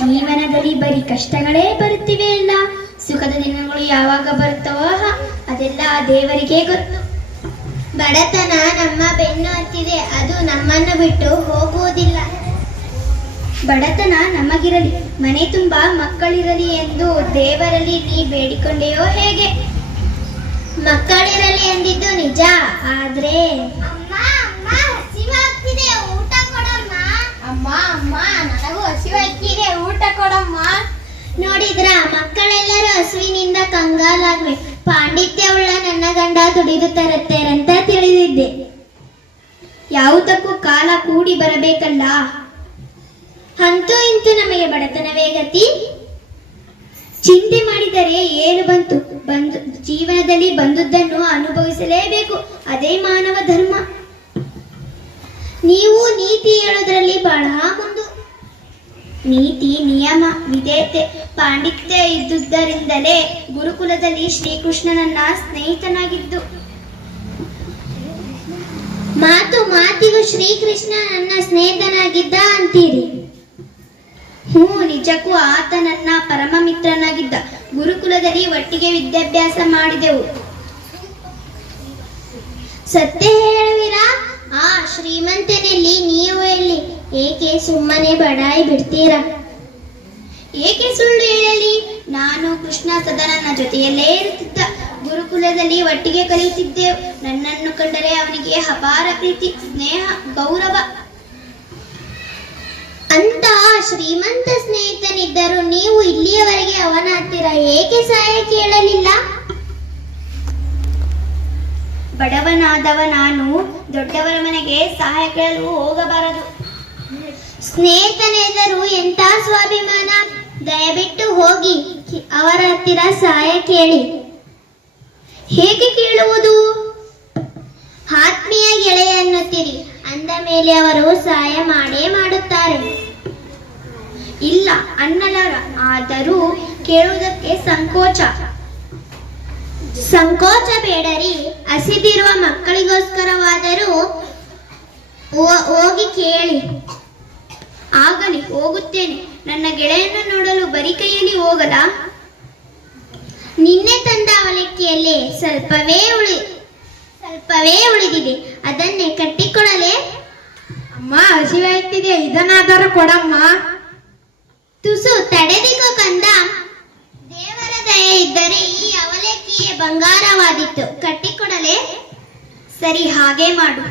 ಜೀವನದಲ್ಲಿ ಬರೀ ಕಷ್ಟಗಳೇ ಬರುತ್ತಿವೆ ಅಲ್ಲ. ಸುಖದ ದಿನಗಳು ಯಾವಾಗ ಬರುತ್ತವೋ ಅದೆಲ್ಲ ದೇವರಿಗೆ ಗೊತ್ತು. ಬಡತನ ನಮ್ಮ ಬೆನ್ನು ಹತ್ತಿದೆ, ಅದು ನಮ್ಮನ್ನು ಬಿಟ್ಟು ಹೋಗುವುದಿಲ್ಲ. ಬಡತನ ನಮಗಿರಲಿ, ಮನೆ ತುಂಬಾ ಮಕ್ಕಳಿರಲಿ ಎಂದು ದೇವರಲ್ಲಿ ನೀ ಬೇಡಿಕೊಂಡೆಯೋ ಹೇಗೆ? ಮಕ್ಕಳಿರಲಿ ಎಂದಿದ್ದು ನಿಜ, ಆದ್ರೆ ಅಮ್ಮ ಅಮ್ಮ ಹಸಿವಾಗ್ತಿದೆ, ಊಟ ಕೊಡಮ್ಮ. ಅಮ್ಮ ಅಮ್ಮ ನನಗೂ ಹಸಿವಾಗ್ತಿದೆ, ಊಟ ಕೊಡಮ್ಮ. ನೋಡಿದ್ರ ಮಕ್ಕಳೆಲ್ಲರೂ ಹಸುವಿನಿಂದ ಕಂಗಾಲಾಗ್ವೆ. ಪಾಂಡಿತ್ಯವುಳ್ಳ ನನ್ನ ಗಂಡ ದುಡಿದು ತರುತ್ತೇರಂತ ತಿಳಿದಿದ್ದೆ. ಯಾವುದಕ್ಕೂ ಕಾಲ ಕೂಡಿ ಬರಬೇಕಲ್ಲ. ಅಂತೂ ಇಂತೂ ನಮಗೆ ಬಡತನವೇ ಗತಿ. ಚಿಂತೆ ಮಾಡಿದರೆ ಏನು ಬಂತು? ಜೀವನದಲ್ಲಿ ಬಂದುದನ್ನು ಅನುಭವಿಸಲೇಬೇಕು, ಅದೇ ಮಾನವ ಧರ್ಮ. ನೀವು ನೀತಿ ಹೇಳೋದ್ರಲ್ಲಿ ಬಹಳ ಮುಂದು. ನೀತಿ, ನಿಯಮ, ವಿಧೇಯತೆ, ಪಾಂಡಿತ್ಯ ಇದ್ದುದರಿಂದಲೇ ಗುರುಕುಲದಲ್ಲಿ ಶ್ರೀಕೃಷ್ಣನನ್ನ ಸ್ನೇಹಿತನಾಗಿದ್ದು. ಮಾತಿಗೂ ಶ್ರೀಕೃಷ್ಣ ನನ್ನ ಸ್ನೇಹಿತನಾಗಿದ್ದ ಅಂತೀರಿ? ನಿಜಕ್ಕೂ ಆತ ನನ್ನ ಪರಮ ಮಿತ್ರನಾಗಿದ್ದ. ಗುರುಕುಲದಲ್ಲಿ ಒಟ್ಟಿಗೆ ವಿದ್ಯಾಭ್ಯಾಸ ಮಾಡಿದೆವು. ಸತ್ಯ ಹೇಳುವಿರಾ? ಆ ಶ್ರೀಮಂತನಲ್ಲಿ ನೀವು ಎಲ್ಲಿ? ಏಕೆ ಸುಮ್ಮನೆ ಬಡಾಯಿ ಬಿಡ್ತೀರಾ? ಏಕೆ ಸುಳ್ಳು ಹೇಳಲಿ? ನಾನು ಕೃಷ್ಣ ಸದಾ ನನ್ನ ಜೊತೆಯಲ್ಲೇ ಇರುತ್ತಿದ್ದ. ಗುರುಕುಲದಲ್ಲಿ ಒಟ್ಟಿಗೆ ಕಲಿಯುತ್ತಿದ್ದೆವು. ನನ್ನನ್ನು ಕಂಡರೆ ಅವನಿಗೆ ಅಪಾರ ಪ್ರೀತಿ, ಸ್ನೇಹ, ಗೌರವ. ಅಂತ ಶ್ರೀಮಂತ ಸ್ನೇಹಿತನಿದ್ದರು ನೀವು ಇಲ್ಲಿಯವರೆಗೆ ಅವನ ಹತ್ತಿರ ಏಕೆ ಸಹಾಯ ಕೇಳಲಿಲ್ಲ? ಬಡವನಾದವ ನಾನು ದೊಡ್ಡವರ ಮನೆಗೆ ಸಹಾಯ ಕೇಳಲು ಹೋಗಬಾರದು. ಸ್ನೇಹಿತನೆದರು ಎಂಥ ಸ್ವಾಭಿಮಾನ! ದಯವಿಟ್ಟು ಹೋಗಿ ಅವರ ಹತ್ತಿರ ಸಹಾಯ ಕೇಳಿ. ಹೇಗೆ ಕೇಳುವುದು? ಆತ್ಮೀಯ ಗೆಳೆಯ ಅನ್ನುತ್ತೀರಿ, ಅಂದ ಮೇಲೆ ಅವರು ಸಹಾಯ ಮಾಡೇ ಮಾಡುತ್ತಾರೆ. ಇಲ್ಲ ಅನ್ನಲಾರ, ಆದರೂ ಕೇಳುವುದಕ್ಕೆ ಸಂಕೋಚ ಬೇಡರಿ. ಹಸಿದಿರುವ ಮಕ್ಕಳಿಗೋಸ್ಕರವಾದರೂ ಹೋಗಿ ಕೇಳಿ. ಆಗಲಿ, ಹೋಗುತ್ತೇನೆ. ನನ್ನ ಗೆಳೆಯನ್ನು ನೋಡಲು ಬರೀ ಕೈಯಲ್ಲಿ ಹೋಗಲ? ನಿನ್ನೆ ತಂದ ಅವಲಕ್ಕಿಯಲ್ಲಿ ಸ್ವಲ್ಪವೇ ಉಳಿದಿದೆ, ಅದನ್ನೇ ಕಟ್ಟಿಕೊಡಲೇ? ಅಮ್ಮ, ಹಸಿವಾಗ್ತಿದೆ, ಇದನ್ನಾದರೂ ಕೊಡಮ್ಮ. ತುಸು ತಡೆದಿಕೋ ಕಂದ. ದೇವರ ದಯೆ ಇದ್ದರೆ ಈ ಅವಲಕ್ಕಿಯೇ ಬಂಗಾರವಾದಿತ್ತು, ಕಟ್ಟಿಕೊಡಲೇ? ಸರಿ, ಹಾಗೆ ಮಾಡು.